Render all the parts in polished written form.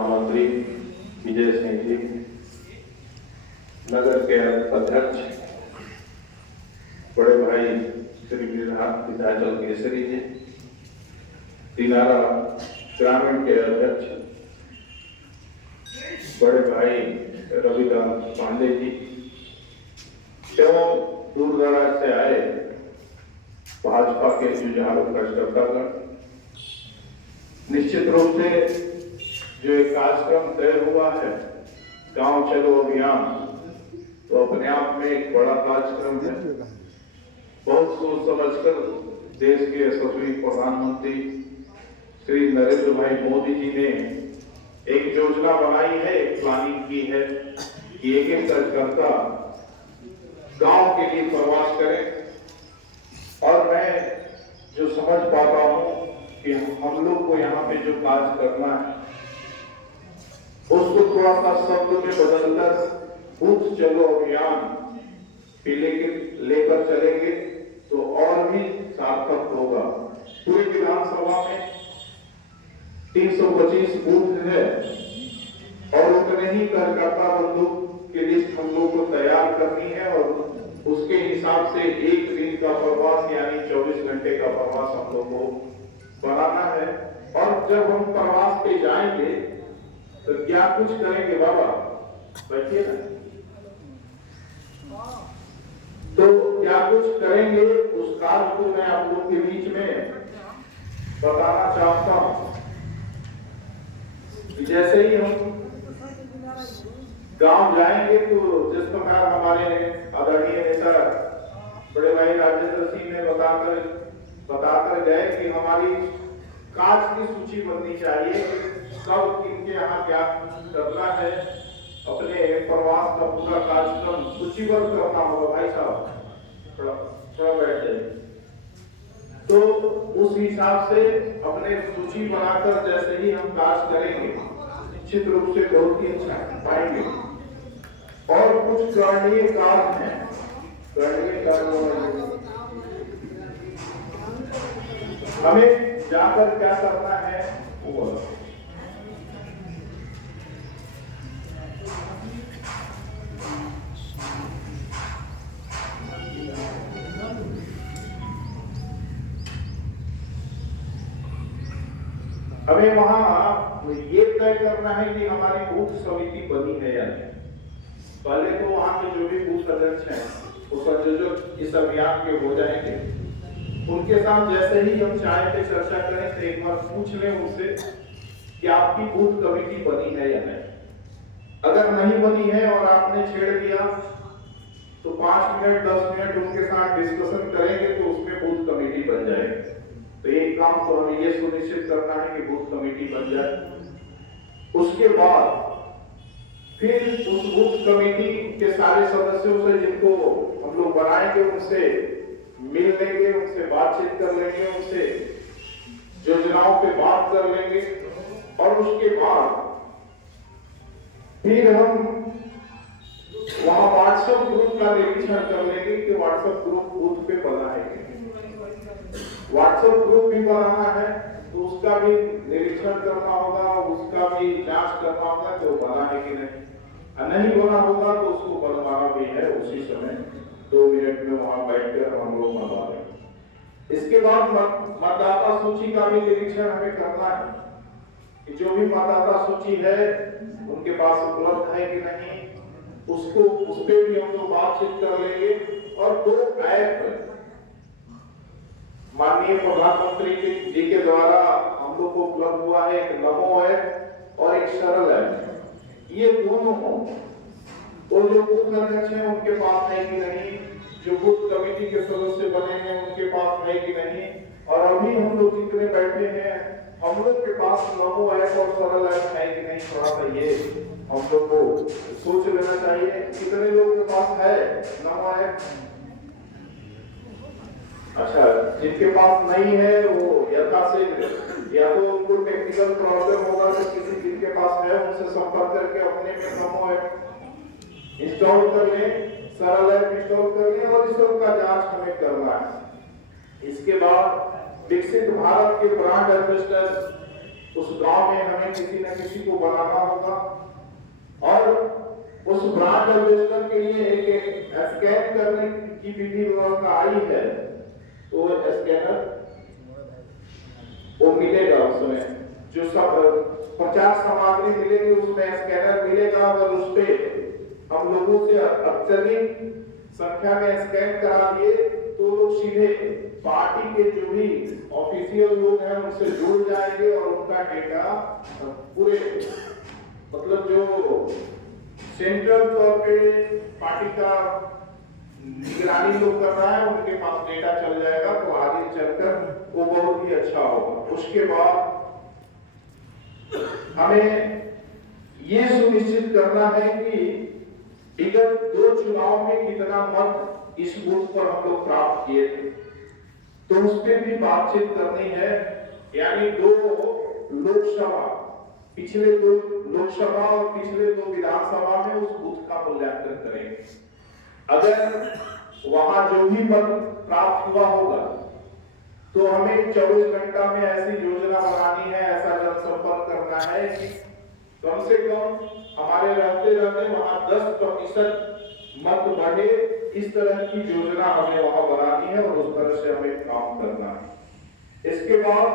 मंत्री विजय सिंह जी, नगर के अध्यक्ष बड़े भाई श्री विधाचल केसरी जी, दिनारा ग्रामीण के अध्यक्ष बड़े भाई रविकांत पांडे जी, एवं दूर दराज से आए भाजपा के जुझारू कार्यकर्तागण, निश्चित रूप से जो एक कार्यक्रम तय हुआ है गांव चलो अभियान, तो अपने आप में एक बड़ा कार्यक्रम है। बहुत सोच समझकर देश के यशस्वी प्रधानमंत्री श्री नरेंद्र भाई मोदी जी ने एक योजना बनाई है, एक प्लानिंग की है कि एक एक कार्यकर्ता गांव के लिए प्रवास करें। और मैं जो समझ पाता हूं कि हम लोग को यहाँ पे जो कार्य करना है उसको थोड़ा सा शब्द में बदलकर बूथ चलो अभियान पे लेकर चलेंगे तो और भी सार्थक होगा। पूरी विधानसभा में 325 बूथ है और उतने ही कार्यकर्ता बंधु की लिस्ट हम लोग को तैयार करनी है और उसके हिसाब से एक दिन का प्रवास यानी 24 घंटे का प्रवास हम लोग को बनाना है। और जब हम प्रवास पे जाएंगे तो क्या कुछ करेंगे बाबा, बैठिए ना, तो क्या कुछ करेंगे उस कार्य को मैं आप लोग के बीच में बताना चाहता हूं। जैसे ही हम गांव जाएंगे तो जिस प्रकार हमारे आदरणीय नेता बड़े भाई राजेंद्र सिंह ने बताकर गए कि हमारी कार्य की सूची बननी चाहिए, कब किनके यहाँ क्या करना है, अपने प्रवास का पूरा कार्यक्रम सूचीबद्ध करना होगा। भाई साहब थोड़ा बैठ जाइए। तो उस हिसाब से अपने सूची बनाकर जैसे ही हम कार्य करेंगे निश्चित रूप से बहुत ही अच्छा पाएंगे। और कुछ करणीय कार्य हैं, करणीय कार्य हमें जाकर क्या करना है वो हमें वहां ये तय करना है कि हमारी बूथ समिति बनी है या नहीं। पहले तो वहां के जो भी बूथ अध्यक्ष हैं वो संयोजक इस अभियान के हो जाएंगे, उनके साथ जैसे ही हम चाय पे चर्चा करें तो एक बार पूछ लें उनसे कि आपकी बूथ कमेटी बनी है या नहीं। अगर नहीं बनी है और आपने छेड़ दिया तो 5 मिनट 10 मिनट उनके साथ डिस्कशन करेंगे तो उसमें बूथ कमेटी बन जाएगी। तो एक काम तो हमें ये सुनिश्चित करना है कि बूथ कमेटी बन जाए। उसके बाद फिर उस बूथ कमेटी के सारे सदस्यों से जिनको हम लोग बनाएंगे उनसे मिल लेंगे, उनसे बातचीत कर लेंगे, उनसे योजनाओं पे बात कर लेंगे और उसके बाद फिर हम वहां व्हाट्सएप ग्रुप का निरीक्षण कर लेंगे कि व्हाट्सएप ग्रुप बूथ पे बना है। व्हाट्सएप ग्रुप भी बनाना है तो उसका भी निरीक्षण करना होगा, उसका भी जांच करना होगा कि वो बना है कि नहीं बना होगा तो उसको बनवाना भी है। उसी समय 2 मिनट में वहां बैठकर हम लोग बनवा लेंगे। इसके बाद मतदाता सूची का भी निरीक्षण हमें करना है कि जो भी मतदाता सूची है उनके पास उपलब्ध है कि नहीं, उसको उस पर भी हम लोग बातचीत कर लेंगे। और 2 ऐप माननीय प्रधानमंत्री जी के द्वारा हम लोग को उपलब्ध हुआ है, एक नमो ऐप और एक सरल ऐप। ये दोनों तो जो बूथ अध्यक्ष हैं उनके पास है कि नहीं, जो बूथ कमेटी के सदस्य बने हैं उनके पास है कि नहीं, और अभी हम लोग जितने बैठे हैं हम लोग के पास नमो ऐप और सरल ऐप है कि नहीं, थोड़ा सा ये हम लोग को सोच लेना चाहिए। कितने लोगों के पास है नमो ऐप? अच्छा, जिनके पास नहीं है वो यथाशीघ्र या तो उनको टेक्निकल प्रॉब्लम होगा तो किसी जिनके पास है उनसे संपर्क करके अपने में नमो ऐप इंस्टॉल कर लें, सरल ऐप इंस्टॉल कर लें और इस सबका जांच हमें करना है। इसके बाद विकसित भारत के ब्रांड एम्बेसडर उस गांव में हमें किसी न किसी को बनाना होगा और उस ब्रांड एम्बेसडर के लिए एक स्कैन करने की विधि व्यवस्था आई है। तो स्कैनर वो मिलेगा, उसमें जो सब 50 सामग्री मिलेगी उसमें स्कैनर मिलेगा। अगर उस पे हम लोगों से अत्यधिक संख्या में स्कैन करा दिए तो लोग सीधे पार्टी के जो भी ऑफिशियल लोग हैं उनसे जुड़ जाएंगे और उनका डेटा पूरे मतलब जो सेंट्रल तौर पे पार्टी का निगरानी लोग कर रहा है उनके पास डेटा चल जाएगा। तो आगे चलकर वो बहुत ही अच्छा होगा। उसके बाद हमें ये सुनिश्चित करना है कि विगत 2 चुनाव में कितना मत इस बूथ पर हम लोग प्राप्त किए थे, तो उस पर भी बातचीत करनी है। यानी 2 लोकसभा, पिछले 2 लोकसभा और पिछले 2 विधानसभा में उस बूथ का मूल्यांकन करेंगे। अगर वहां जो भी मत प्राप्त हुआ होगा तो हमें 24 घंटा में ऐसी योजना बनानी है, ऐसा जनसंपर्क करना है कि कम से कम हमारे रहते रहते वहां 10% मत बढ़े, इस तरह की योजना हमें वहां बनानी है और उस तरह से हमें काम करना है। इसके बाद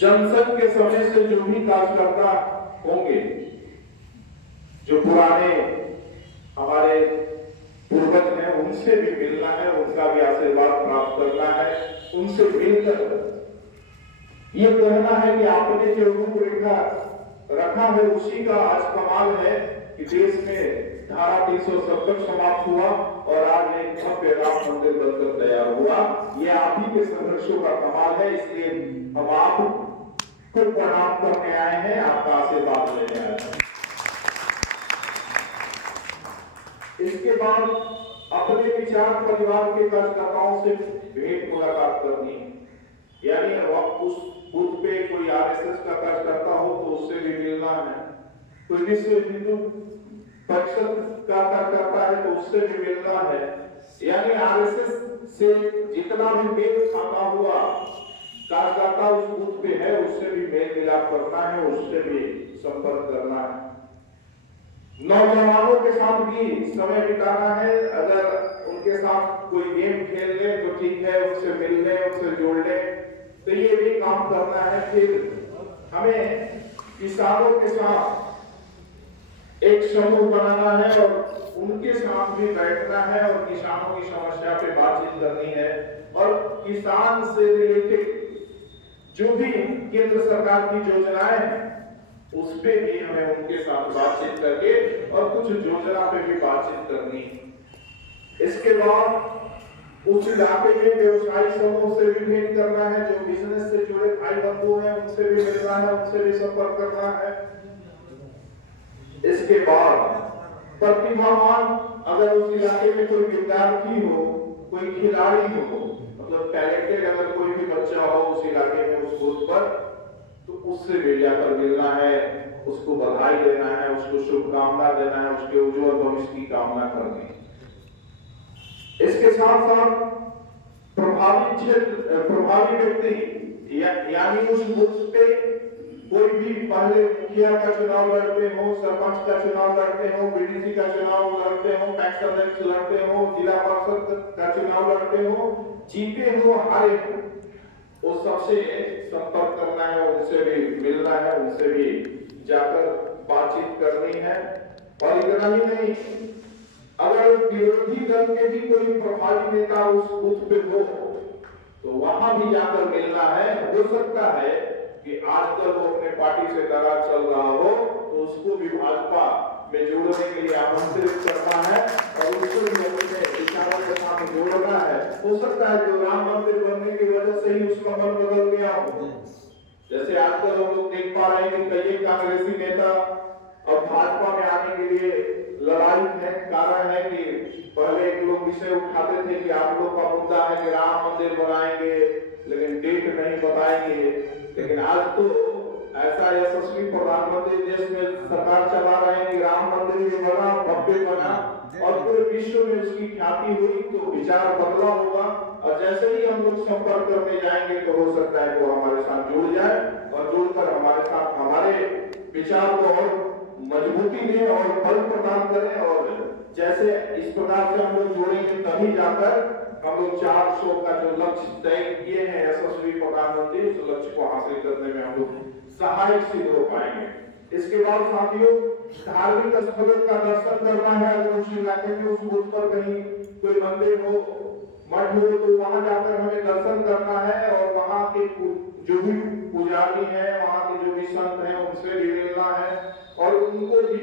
जनसंघ के समय से जो भी कार्यकर्ता होंगे, जो पुराने हमारे पूर्वज हैं, उनसे भी मिलना है, उनका भी आशीर्वाद प्राप्त करना है, उनसे मिलकर ये कहना है कि आपने जो रूपरेखा रखा है उसी का आज कमाल है कि देश में धारा 370 समाप्त हुआ और आज एक भव्य राम मंदिर बनकर तैयार हुआ। ये आप ही के संघर्षों का कमाल है, इसलिए हम आपको प्रणाम करने आए हैं, आपका आशीर्वाद लेने आए हैं। इसके बाद अपने विचार परिवार के कार्यकर्ताओं से भेंट मुलाकात करनी है। यानी उस बूथ पे कोई आरएसएस का कार्यकर्ता हो तो उससे भी मिलना है, कोई विश्व हिंदू परिषद का कार्यकर्ता है तो उससे भी मिलना है। यानी आरएसएस से जितना भी मेल खाता हुआ कार्यकर्ता उस बूथ पे है उससे भी मेल मिलाप करना है, उससे भी संपर्क करना है। नौजवानों के साथ भी समय बिताना है, अगर उनके साथ कोई गेम खेल ले तो ठीक है, उनसे मिल ले, उनसे जोड़ ले, तो ये भी काम करना है। फिर हमें किसानों के साथ एक समूह बनाना है और उनके साथ भी बैठना है और किसानों की समस्या पे बातचीत करनी है और किसान से रिलेटेड जो भी केंद्र सरकार की योजनाएं हैं उस पे भी हमें उनके साथ बातचीत करके और कुछ योजना पे भी बातचीत करनी है। इसके बाद उस इलाके में व्यवसायी समूह से भी भेंट करना है, जो बिजनेस से जुड़े भाई बंधु हैं उनसे भी मिलना है, उनसे भी संपर्क करना है। इसके बाद प्रतिभावान अगर उस इलाके में कोई विद्यार्थी हो, कोई खिलाड़ी हो, मतलब टैलेंटेड अगर कोई भी बच्चा हो उस इलाके में उस बूथ पर, तो उससे भी जाकर मिलना है, उसको बधाई देना है, उसको शुभकामना देना है, उसके उज्जवल भविष्य की कामना करनी है। इसके साथ साथ प्रभावी व्यक्ति यानी उस बूथ पे कोई भी पहले मुखिया का चुनाव लड़ते हो, सरपंच का चुनाव लड़ते हो, बीडीसी का चुनाव लड़ते हो, पैक्स अध्यक्ष लड़ते हो, जिला परिषद का चुनाव लड़ते हो, जीते हो हारे हो, वो सबसे संपर्क करना है, उनसे भी मिलना है, उनसे भी जाकर बातचीत करनी है। और इतना ही नहीं, अगर विरोधी दल के भी कोई प्रभावी नेता उस बूथ पे हो तो वहां भी जाकर मिलना है। हो सकता है कि आजकल वो अपने पार्टी से नाराज चल रहा हो तो उसको भी भाजपा में जोड़ने के लिए आमंत्रित करना है और उसको भी अपने विचारों के साथ जोड़ना है। हो सकता है जो राम मंदिर बनने की वजह से ही उसका मन बदल गया हो। जैसे आजकल हम लोग देख पा रहे हैं कि कई कांग्रेसी नेता अब भाजपा में आने के लिए लड़ाई है। कारण है कि पहले एक लोग विषय उठाते थे कि आप लोग का मुद्दा है कि राम मंदिर बनाएंगे लेकिन डेट नहीं बताएंगे, लेकिन आज तो ऐसा यशस्वी प्रधानमंत्री देश में सरकार चला रहे हैं कि राम मंदिर भी बना, भव्य बना और पूरे विश्व में उसकी ख्याति हुई, तो विचार बदला होगा। और जैसे ही हम लोग संपर्क करने जाएंगे तो हो सकता है वो हमारे साथ जुड़ जाए और जुड़कर हमारे साथ हमारे विचार को और मजबूती दें और बल प्रदान करें। और जैसे इस प्रकार से हम लोग जुड़ेंगे तभी जाकर हम लोग 400 का जो लक्ष्य तय किए हैं यशस्वी प्रधानमंत्री, उस लक्ष्य को हासिल करने में हम लोग सहायक सिद्ध हो पाएंगे। इसके बाद साथियों, धार्मिक स्थलों का दर्शन करना है। अगर उस इलाके में उस बूथ पर कहीं कोई मंदिर हो, मठ हो, तो वहां जाकर हमें दर्शन करना है और वहां के जो भी पुजारी हैं, वहां के जो भी संत हैं, उनसे भी मिलना है और उनको भी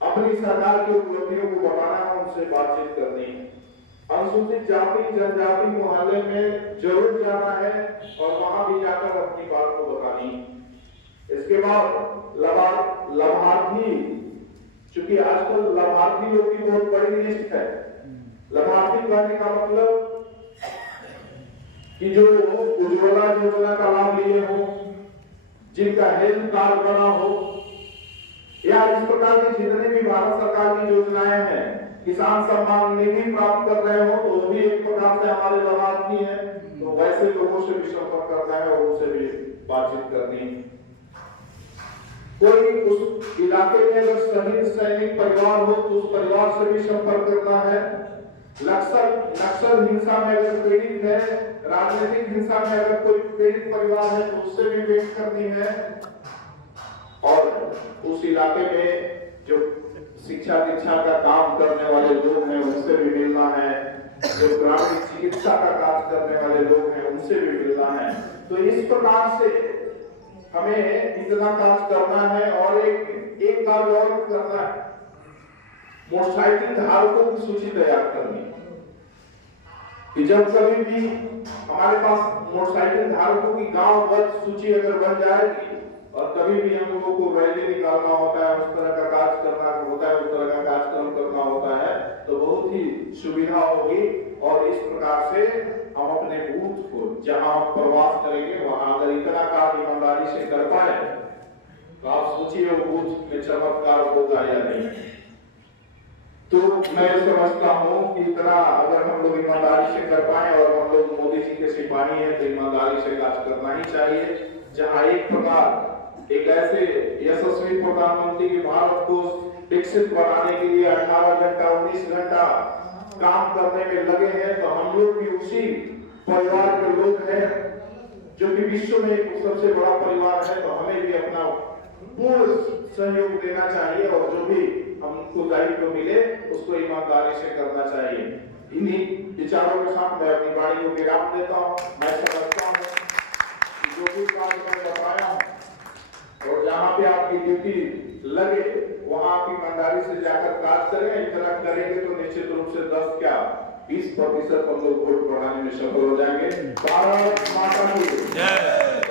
अपनी सरकार की उपलब्धियों को बताना है, उनसे बातचीत करनी है। अनुसूचित जाति जनजाति मोहल्ले में जरूर जाना है और वहां भी जाकर अपनी बात को बतानी है। इसके बाद लाभार्थी, चूंकि आजकल लाभार्थी लोग की बहुत बड़ी लिस्ट है। लाभार्थी कहने का मतलब कि जो उज्ज्वला योजना का लाभ लिए हो, जिनका हेल्थ कार्ड बना हो, या इस प्रकार की जितने भी भारत सरकार की योजनाएं हैं, किसान सम्मान निधि प्राप्त कर रहे हो, तो वो भी एक प्रकार से हमारे लाभार्थी हैं। तो वैसे लोगों से भी संपर्क करना है और उनसे भी बातचीत करनी है। कोई उस इलाके में अगर शहीद सैनिक परिवार हो तो उस परिवार से भी संपर्क करना है। नक्सल हिंसा में अगर पीड़ित है, राजनीतिक हिंसा में अगर कोई पीड़ित परिवार है तो उससे भी भेंट करनी है। और उस इलाके में जो शिक्षा दीक्षा का काम करने वाले लोग हैं उनसे भी मिलना है, जो ग्रामीण चिकित्सा का कार्य करने वाले लोग हैं उनसे भी मिलना है। तो इस प्रकार से हमें इतना कार्य करना है। और एक कार्य और करना है, मोटरसाइकिल धारकों की सूची तैयार करनी है कि जब कभी भी हमारे पास मोटरसाइकिल धारकों की गांवगत सूची अगर बन जाएगी और कभी भी हम लोगों को रैली निकालना होता है, उस तरह का कार्य करना होता है, उस तरह का कार्यक्रम करना होता है, तो बहुत ही सुविधा होगी। और इस प्रकार से हम अपने बूथ को जहां हम प्रवास करेंगे वहां अगर इतना कार्य ईमानदारी से कर पाए तो आप सोचिए वो बूथ में चमत्कार होगा या नहीं। तो मैं समझता हूं कि इतना अगर हम लोग ईमानदारी से कर पाए, और हम लोग मोदी जी के सिपाही हैं तो ईमानदारी से कार्य करना ही चाहिए। जहां एक प्रकार एक ऐसे यशस्वी प्रधानमंत्री के भारत को विकसित बनाने के लिए 18 घंटा 19 घंटा काम करने में लगे हैं, तो हम लोग भी उसी परिवार के लोग हैं जो कि विश्व में एक सबसे बड़ा परिवार है। तो हमें भी अपना पूर्ण सहयोग देना चाहिए और जो भी हमको दायित्व मिले उसको ईमानदारी से करना चाहिए। इन्हीं विचारों के साथ मैं अपनी वाणी को विराम देता हूँ। मैं समझता हूँ कि जो भी कार्य मैंने बताया और जहाँ पे आपकी ड्यूटी लगे वहां आप ईमानदारी से जाकर कार्य करें। इतना करेंगे तो निश्चित रूप से 10 क्या 20% हम लोग वोट बढ़ाने में सफल हो जाएंगे। भारत माता की जय।